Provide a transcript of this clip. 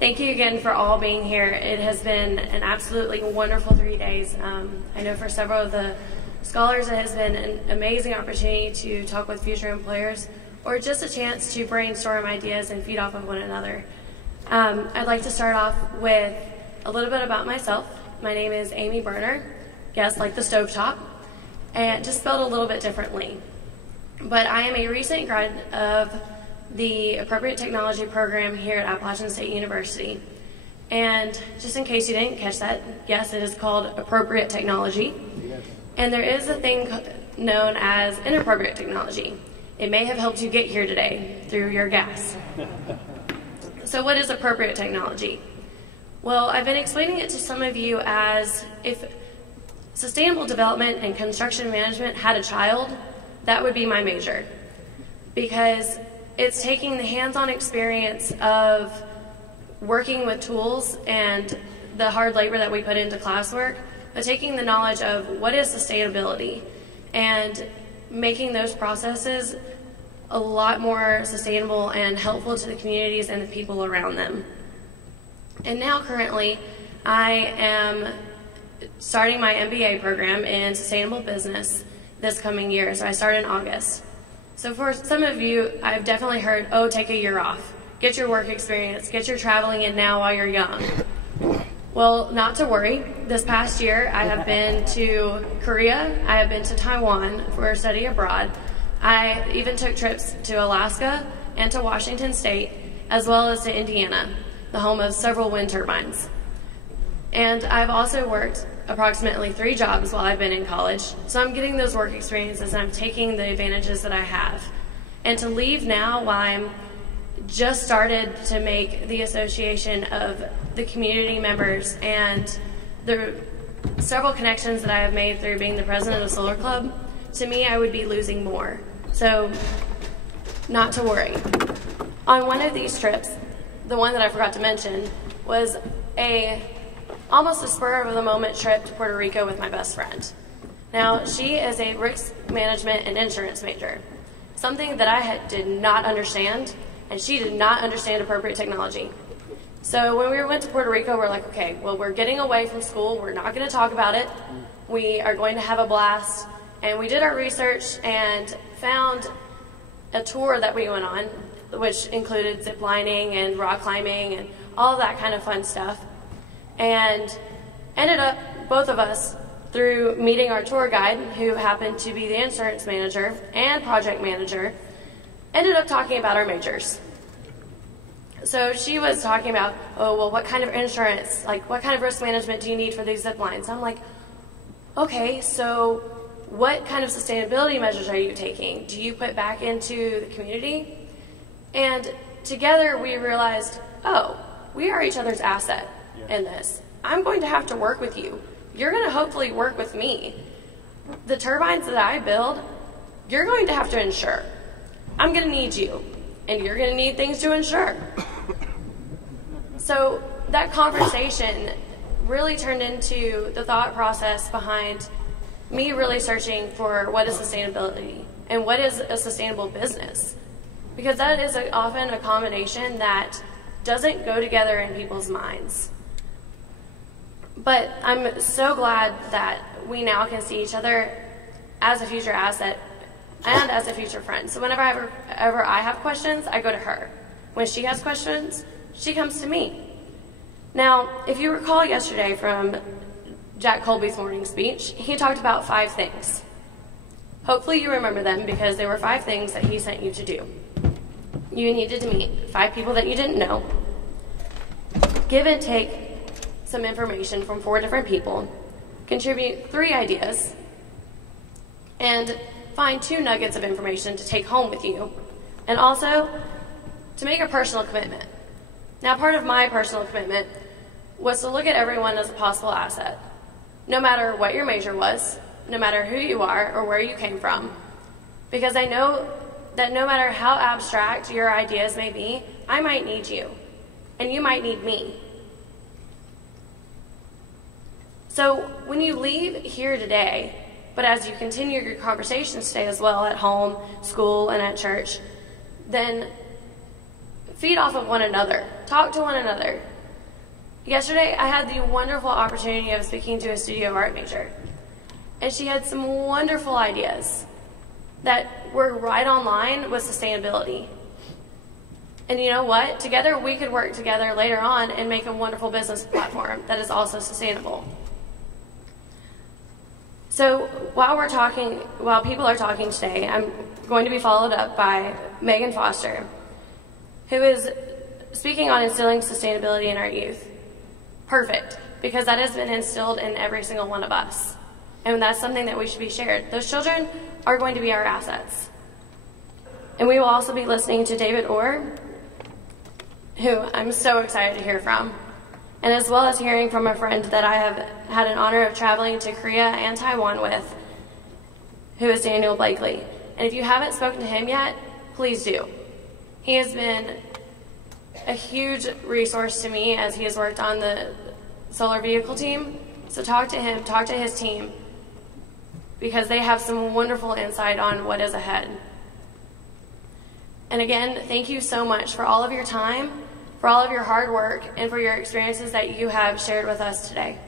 Thank you again for all being here. It has been an absolutely wonderful 3 days. I know for several of the scholars it has been an amazing opportunity to talk with future employers or just a chance to brainstorm ideas and feed off of one another. I'd like to start off with a little bit about myself. My name is Amy Birner, yes, like the stovetop, and just spelled a little bit differently. But I am a recent grad of the Appropriate Technology program here at Appalachian State University. And just in case you didn't catch that, yes, it is called Appropriate Technology. Yes. And there is a thing known as inappropriate technology. It may have helped you get here today through your gas. So what is appropriate technology? Well, I've been explaining it to some of you as if sustainable development and construction management had a child, that would be my major. Because it's taking the hands-on experience of working with tools and the hard labor that we put into classwork, but taking the knowledge of what is sustainability and making those processes a lot more sustainable and helpful to the communities and the people around them. And now currently, I am starting my MBA program in sustainable business this coming year, so I start in August. So for some of you, I've definitely heard, oh, take a year off. Get your work experience. Get your traveling in now while you're young. Well, not to worry. This past year, I have been to Korea. I have been to Taiwan for a study abroad. I even took trips to Alaska and to Washington State, as well as to Indiana, the home of several wind turbines. And I've also worked approximately 3 jobs while I've been in college. So I'm getting those work experiences and I'm taking the advantages that I have. And to leave now while I'm just started to make the association of the community members and the several connections that I have made through being the president of Solar Club, to me I would be losing more. So not to worry. On one of these trips, the one that I forgot to mention, was almost a spur-of-the-moment trip to Puerto Rico with my best friend. Now, she is a risk management and insurance major, something that I did not understand, and she did not understand appropriate technology. So when we went to Puerto Rico, we're like, okay, well, we're getting away from school. We're not going to talk about it. We are going to have a blast. And we did our research and found a tour that we went on, which included zip lining and rock climbing and all that kind of fun stuff. And ended up, both of us, through meeting our tour guide, who happened to be the insurance manager and project manager, ended up talking about our majors. So she was talking about, oh, well, what kind of insurance, like what kind of risk management do you need for these zip lines? I'm like, okay, so what kind of sustainability measures are you taking? Do you put back into the community? And together we realized, oh, we are each other's asset in this. I'm going to have to work with you. You're going to hopefully work with me. The turbines that I build, you're going to have to insure. I'm going to need you, and you're going to need things to insure. So that conversation really turned into the thought process behind me really searching for what is sustainability and what is a sustainable business. Because that is often a combination that doesn't go together in people's minds. But I'm so glad that we now can see each other as a future asset and as a future friend. So whenever I have questions, I go to her. When she has questions, she comes to me. Now, if you recall yesterday from Jack Colby's morning speech, he talked about 5 things. Hopefully you remember them because there were 5 things that he sent you to do. You needed to meet 5 people that you didn't know, give and take some information from 4 different people, contribute 3 ideas, and find 2 nuggets of information to take home with you, and also to make a personal commitment. Now, part of my personal commitment was to look at everyone as a possible asset, no matter what your major was, no matter who you are or where you came from, because I know that no matter how abstract your ideas may be, I might need you, and you might need me. So when you leave here today, but as you continue your conversations today as well at home, school, and at church, then feed off of one another, talk to one another. Yesterday, I had the wonderful opportunity of speaking to a studio art major, and she had some wonderful ideas that were right on line with sustainability. And you know what? Together, we could work together later on and make a wonderful business platform that is also sustainable. So while people are talking today, I'm going to be followed up by Megan Foster, who is speaking on instilling sustainability in our youth. Perfect, because that has been instilled in every single one of us. And that's something that we should be shared. Those children are going to be our assets. And we will also be listening to David Orr, who I'm so excited to hear from, and as well as hearing from a friend that I have had an honor of traveling to Korea and Taiwan with, who is Daniel Blakely. And if you haven't spoken to him yet, please do. He has been a huge resource to me as he has worked on the solar vehicle team. So talk to him, talk to his team, because they have some wonderful insight on what is ahead. And again, thank you so much for all of your time, for all of your hard work, and for your experiences that you have shared with us today.